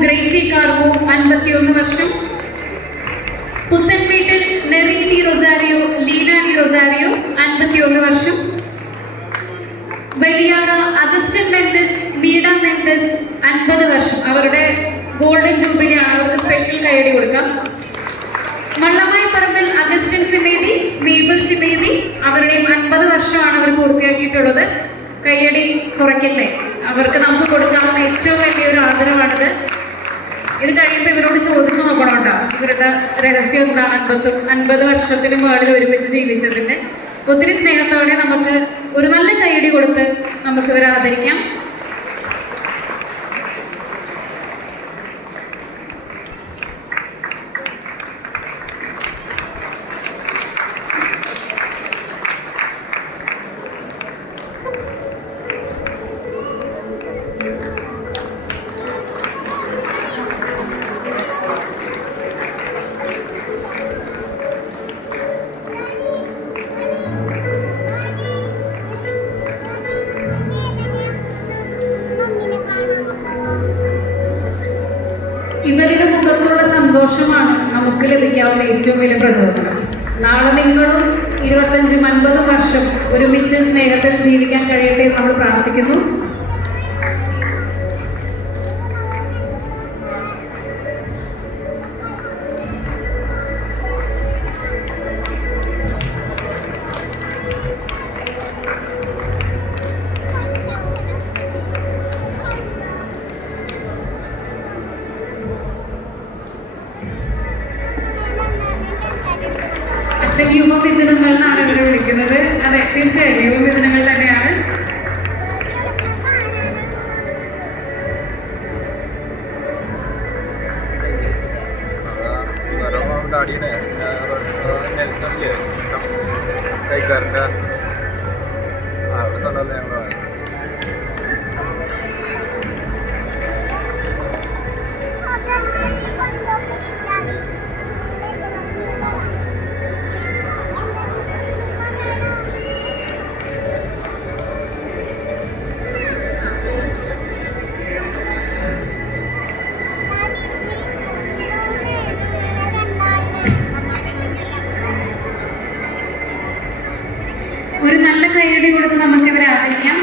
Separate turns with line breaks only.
Gracy കാർമോ അൻപത്തിയൊന്ന് വർഷം. പുത്തൻവീട്ടിൽ Neri D Rosario Leena D Rosario അൻപത്തിയൊന്ന് വർഷം. വലിയാറ അഗസ്റ്റൻ മെൻഡസ് മീഡ മെൻഡസ് അൻപത് വർഷം. അവരുടെ ഗോൾഡൻ ജൂബിലി ആണ്. അവർക്ക് സ്പെഷ്യൽ കൈയടി കൊടുക്കാം. മള്ളമായി പറമ്പിൽ അഗസ്റ്റൻ സിമേതി മീബൽ സിമേതി അവരുടെയും അൻപത് വർഷമാണ് അവർ പൂർത്തിയാക്കിയിട്ടുള്ളത്. കയ്യടി കുറയ്ക്കില്ലേ അവർക്ക് നമുക്ക് കൊടുക്കാവുന്ന ഏറ്റവും വലിയൊരു ഇത് കഴിയുമ്പോൾ ഇവരോട് ചോദിച്ചു നോക്കണം കേട്ടോ. ഇവരുടെ രഹസ്യം എന്താണ്? അൻപത്തും അൻപത് വർഷത്തിന് മുകളിൽ ഒരുമിച്ച് ജീവിച്ചതിന്റെ ഒത്തിരി സ്നേഹത്തോടെ നമുക്ക് ഇവരുടെ മുഖത്തുള്ള സന്തോഷമാണ് നമുക്ക് ലഭിക്കാവുന്ന ഏറ്റവും വലിയ പ്രചോദനം. നാളെ നിങ്ങളും ഇരുപത്തഞ്ചും അൻപതും വർഷം ഒരുമിച്ച് സ്നേഹത്തിൽ ജീവിക്കാൻ കഴിയട്ടെ എന്ന് നമ്മൾ പ്രാർത്ഥിക്കുന്നു. യുവമിഥുനങ്ങൾ എന്നാണ് ഇവരെ വിളിക്കുന്നത് അതെ തീർച്ചയായും യുവമിഥുനങ്ങൾ തന്നെയാണ്
കൈക്കാരന്റെ അവിടെ തന്നെ ഞങ്ങൾ
ഒരു നല്ല കൈയടി കൊടുത്ത് നമുക്ക് ഇവരെ ആദരിക്കാം.